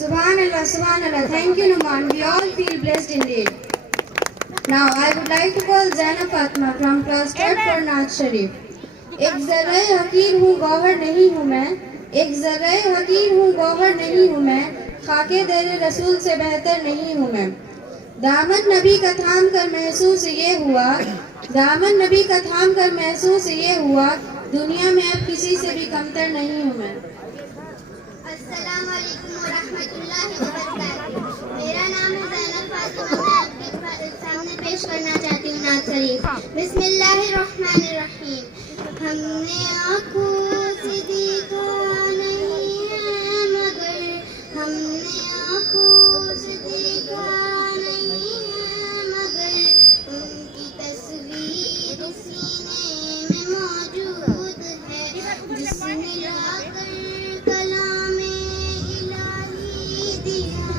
Subhanallah, Subhanallah. Thank you, Numan. We all feel blessed indeed. Now, I would like to call Zainab Fatma from class 3rd for Naaz Sharif. एक ज़र्रे हकीर हूँ गौहर नहीं हूँ मैं, एक ज़र्रे हकीर हूँ गौहर नहीं हूँ मैं, खाके देरे रसूल से बेहतर नहीं हूँ मैं। दामन नबी का थाम कर महसूस ये हुआ, दामन नबी का थाम कर महसूस ये हुआ, दुनिया में अब किसी से भी कमतर नहीं हूँ मैं। अस्सलाम वालेकुम व रहमतुल्लाहि व बरकातहू। मेरा नाम है ज़ैनब फातिमा। मैं आपके सामने पेश करना चाहती हूँ नात शरीफ। बिस्मिल्लाहिर्रहमानिर्रहीम। हमने आँखों से देखा नहीं है मगर, हमने आँखों से देखा नहीं है मगर, उनकी तस्वीर सीने में मौजूद है, जिसने लाकर कलामे इलाही दिया,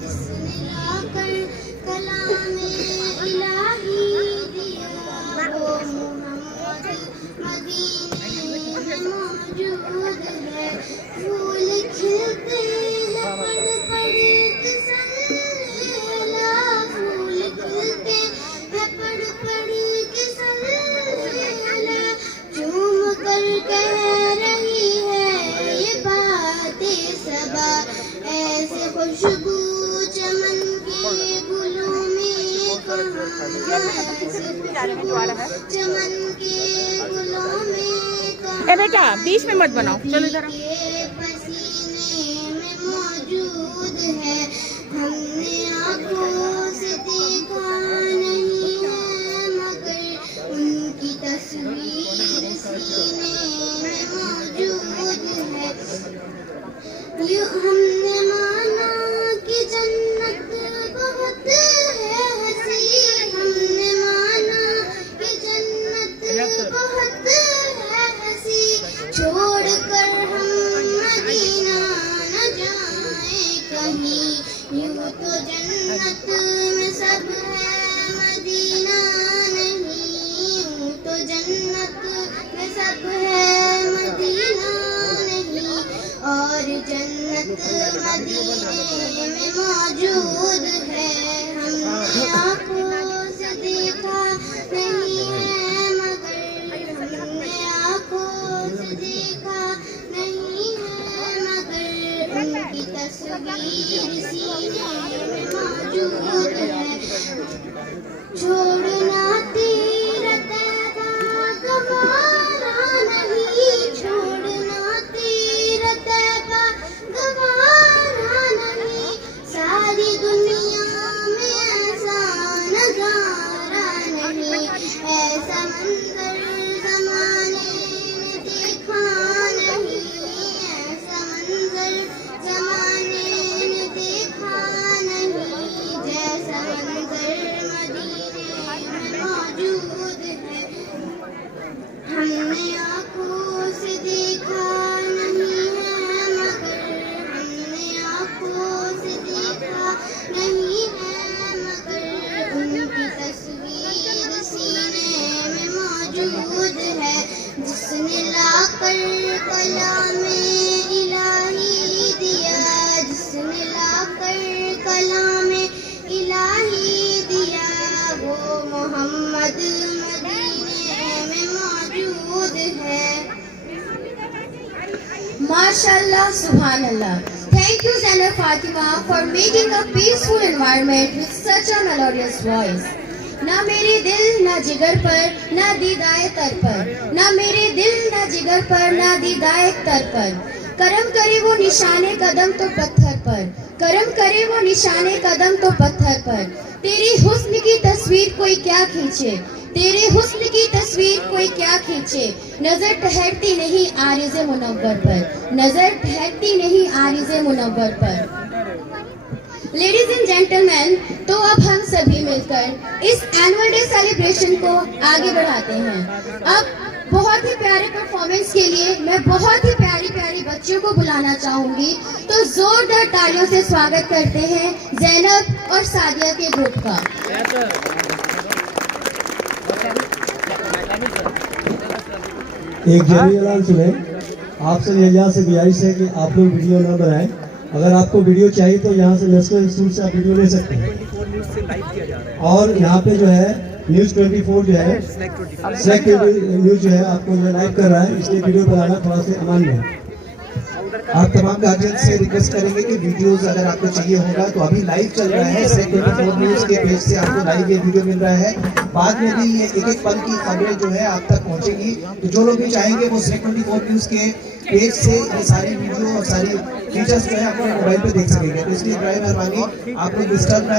जिसने लाकर कलामे इलाही दिया, वो मोहम्मद मदीने में मौजूद है। फूल खिलते हैं पढ़ पढ़ के सल्ला, फूल खिलते हैं पढ़ पढ़ के सल्ला, झूम कर कह रही है ये बातें सबा, ऐसे खुशबू चमन के गुलों में कहाँ, ऐसे खुशबू चमन के गुलों में कहाँ, ए बेटा बीच में मत बनाओ, चलो इधर के पसीने में मौजूद है। हमने आँखों से देखा नहीं है मगर, उनकी तस्वीर सीने में मौजूद है। यूँ हमने माना कि जन्नत बहुत है हंसी, हमने माना कि जन्नत बहुत है हंसी, छोड़कर हम मदीना न जाए कहीं। यूँ तो जन्नत में सब है मदीना नहीं, यूँ तो जन्नत में सब है मदीना नहीं, और जन्नत मदीने में मौजूद है। हमने आँखों से देखा नहीं है मगर, हमने आँखों से देखा नहीं है मगर, उनकी तस्वीर सीने में मौजूद है। छोड़ना तेरा तैबा गवारा नहीं, छोड़ना तेरा तैबा गवारा नहीं, सारी दुनिया में ऐसा नजारा नहीं, ऐसा मंजर ज़माने में देखा नहीं, ऐसा मंजर ज़माने में देखा नहीं, जैसा मंजर मदीने में मौजूद है। हमने आँखों से देखा नहीं है मगर, हमने आँखों से देखा नहीं है मगर, उनकी तस्वीर सीने में मौजूद है, जिसने लाकर कलामे इलाही दिया, जिसने लाकर कलामे इलाही दिया, वो मोहम्मद मदीने में मौजूद है। MashaAllah, Subhanallah. Thank you, Zainab Fatima, for making a peaceful environment with such a melodious voice. ना मेरे दिल ना जिगर पर ना दीदाए तर पर, ना मेरे दिल ना जिगर पर ना दीदाए तर पर, करम करे वो निशाने कदम तो पत्थर पर, करम करे वो निशाने कदम तो पत्थर पर, तेरी हुस्न की तस्वीर कोई क्या खींचे, तेरे हुस्न की तस्वीर कोई क्या खींचे, नजर ठहरती नहीं आरिज़े मुनव्वर पर, नजर ठहरती नहीं आरिज़े मुनव्वर पर। लेडीज एंड जेंटलमैन, तो अब हम सभी मिलकर इस एनुअल डे सेलिब्रेशन को आगे बढ़ाते हैं। अब बहुत ही प्यारे परफॉर्मेंस के लिए मैं बहुत ही प्यारी प्यारी बच्चियों को बुलाना चाहूंगी, तो जोरदार तालियों से स्वागत करते हैं ज़ैनब और सादिया के ग्रुप का। एक जरूरी ऐलान सुने, आपसे यहाँ से गुजारिश है कि आप लोग वीडियो न बनाएं। अगर आपको वीडियो चाहिए तो यहाँ से नेशनल इंस्टीट्यूट से आप वीडियो ले सकते हैं। और यहाँ पे जो है न्यूज़ 24 जो है सेलेक्ट न्यूज़ जो है आपको जो लाइव कर रहा है, इसलिए वीडियो बनाना थोड़ा सा अमान्य है। आप तमाम गार्जियन से रिक्वेस्ट करेंगे कि वीडियोस अगर आपको चाहिए होगा तो अभी लाइव चल रहा है, सेलेक्ट 24 न्यूज़ के पेज से आपको लाइव ये वीडियो मिल रहा है। बाद में भी ये एक एक पल की खबरें जो है आप तक पहुंचेगी, तो जो लोग भी चाहेंगे वो सेलेक्ट 24 न्यूज़ के पेज से ये सारी वीडियो और सारी फीचर्स जो है अपने मोबाइल पे देख सकेंगे। तो इसलिए बड़ी मेहरबानी आप लोग डिस्टर्ब ना